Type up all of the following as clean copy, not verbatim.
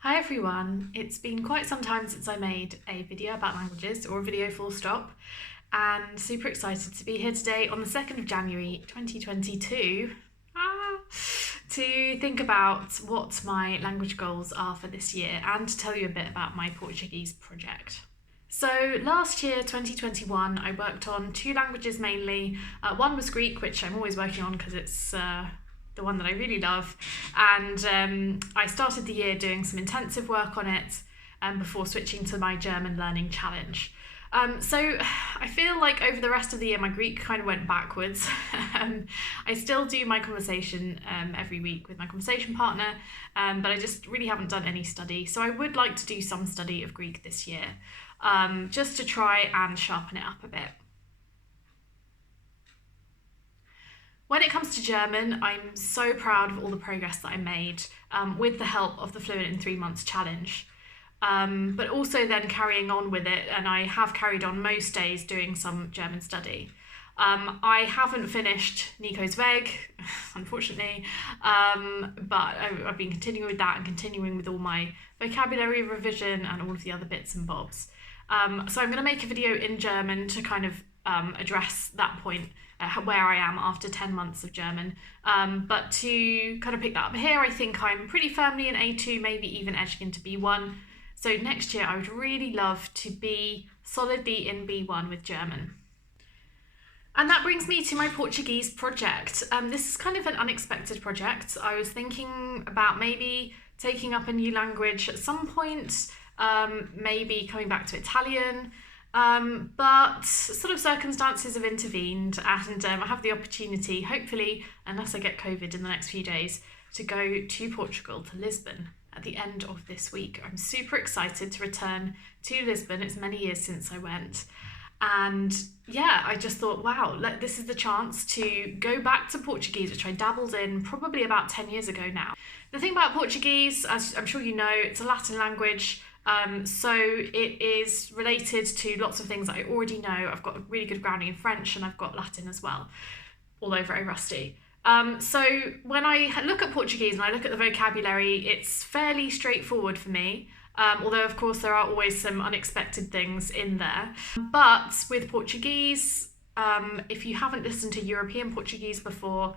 Hi everyone, it's been quite some time since I made a video about languages, or a video full stop, and super excited to be here today on the 2nd of January 2022 to think about what my language goals are for this year and to tell you a bit about my Portuguese project. So last year, 2021, I worked on two languages mainly. One was Greek, which I'm always working on because it's the one that I really love. And I started the year doing some intensive work on it before switching to my German learning challenge. So I feel like over the rest of the year, my Greek kind of went backwards. I still do my conversation every week with my conversation partner, but I just really haven't done any study. So I would like to do some study of Greek this year, just to try and sharpen it up a bit. When it comes to German, I'm so proud of all the progress that I made with the help of the Fluent in 3 Months challenge. But also then carrying on with it, and I have carried on most days doing some German study. I haven't finished Nico's Weg, unfortunately, but I've been continuing with that and continuing with all my vocabulary revision and all of the other bits and bobs. So I'm going to make a video in German to kind of address that point, where I am after 10 months of German. But to kind of pick that up here, I think I'm pretty firmly in A2, maybe even edging into B1. So next year I would really love to be solidly in B1 with German. And that brings me to my Portuguese project. This is kind of an unexpected project. I was thinking about maybe taking up a new language at some point, maybe coming back to Italian, but sort of circumstances have intervened, and I have the opportunity, hopefully, unless I get COVID in the next few days, to go to Portugal, to Lisbon, at the end of this week. I'm super excited to return to Lisbon. It's many years since I went. And yeah, I just thought, wow, this is the chance to go back to Portuguese, which I dabbled in probably about 10 years ago now. The thing about Portuguese, as I'm sure you know, it's a Latin language. So it is related to lots of things that I already know. I've got a really good grounding in French, and I've got Latin as well, although very rusty. So when I look at Portuguese and I look at the vocabulary, it's fairly straightforward for me. Although of course there are always some unexpected things in there. But with Portuguese, if you haven't listened to European Portuguese before,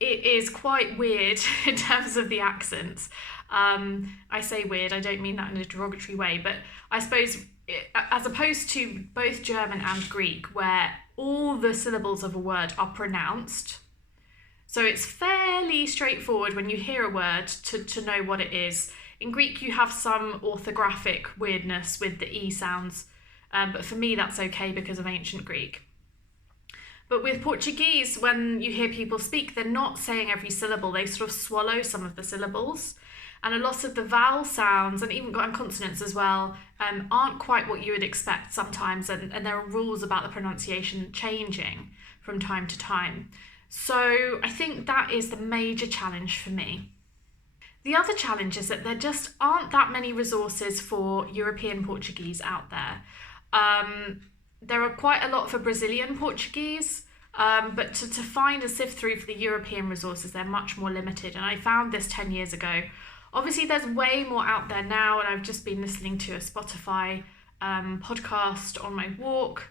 it is quite weird in terms of the accent. I say weird, I don't mean that in a derogatory way, but I suppose as opposed to both German and Greek, where all the syllables of a word are pronounced, so it's fairly straightforward when you hear a word to know what it is. In Greek, you have some orthographic weirdness with the E sounds, but for me that's okay because of ancient Greek. But with Portuguese, when you hear people speak, they're not saying every syllable, they sort of swallow some of the syllables. And a lot of the vowel sounds, and even consonants as well, aren't quite what you would expect sometimes, and there are rules about the pronunciation changing from time to time. So I think that is the major challenge for me. The other challenge is that there just aren't that many resources for European Portuguese out there. There are quite a lot for Brazilian Portuguese, but to find a sift through for the European resources, they're much more limited. And I found this 10 years ago. Obviously, there's way more out there now, and I've just been listening to a Spotify podcast on my walk.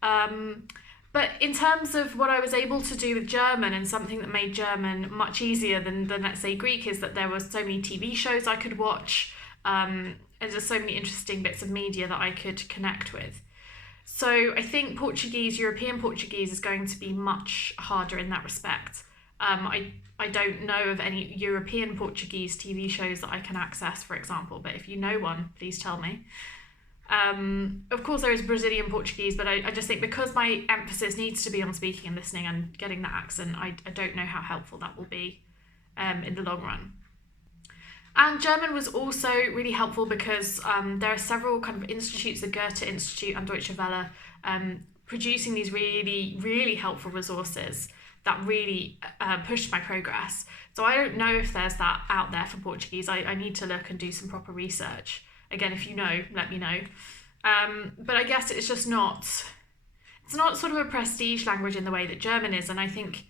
But in terms of what I was able to do with German, and something that made German much easier than let's say Greek, is that there were so many TV shows I could watch, and there's so many interesting bits of media that I could connect with. So I think Portuguese, European Portuguese, is going to be much harder in that respect. I don't know of any European Portuguese TV shows that I can access, for example, but if you know one, please tell me. Of course there is Brazilian Portuguese, but I just think because my emphasis needs to be on speaking and listening and getting that accent, I don't know how helpful that will be in the long run. And German was also really helpful because there are several kind of institutes, the Goethe Institute and Deutsche Welle, producing these really, really helpful resources that really pushed my progress. So I don't know if there's that out there for Portuguese. I need to look and do some proper research. Again, if you know, let me know. But I guess it's not sort of a prestige language in the way that German is. And I think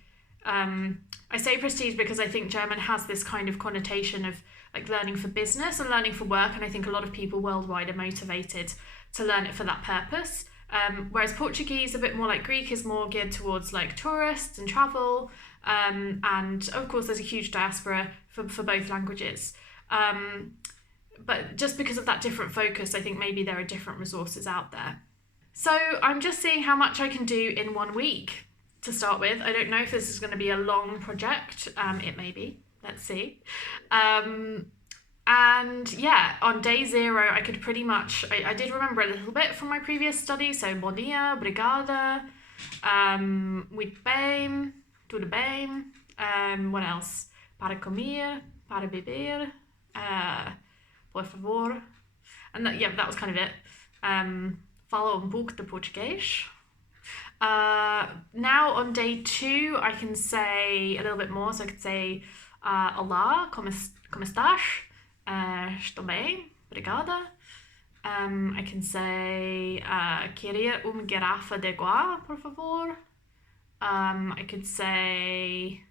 I say prestige because I think German has this kind of connotation of like learning for business and learning for work, and I think a lot of people worldwide are motivated to learn it for that purpose. Whereas Portuguese, a bit more like Greek, is more geared towards like tourists and travel, and of course there's a huge diaspora for both languages. But just because of that different focus, I think maybe there are different resources out there. So I'm just seeing how much I can do in 1 week to start with. I don't know if this is going to be a long project. It may be. Let's see. And yeah, on day 0, I could pretty much, I did remember a little bit from my previous study. So, bom dia, obrigada, muito bem, tudo bem, what else? Para comer, para beber, por favor. And that was kind of it. Falo pouco de português. Now on day 2, I can say a little bit more. So I could say, olá, como estás? Estou bem, obrigada. I can say, queria garrafa de água, por favor. I could say,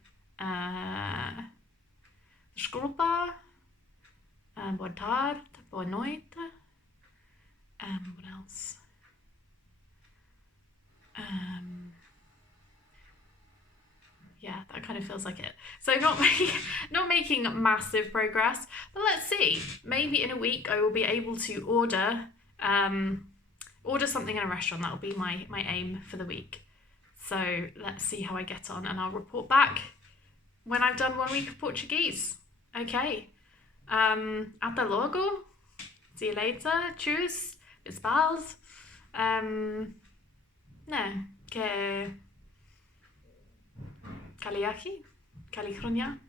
desculpa, boa tarde, boa noite. What else? Yeah, that kind of feels like it. So not making massive progress, but let's see. Maybe in a week I will be able to order something in a restaurant. That will be my aim for the week. So let's see how I get on, and I'll report back when I've done 1 week of Portuguese. Okay. Até logo. See you later. Tschüss. Bis bald. Que Kaliaki? Kalichronia?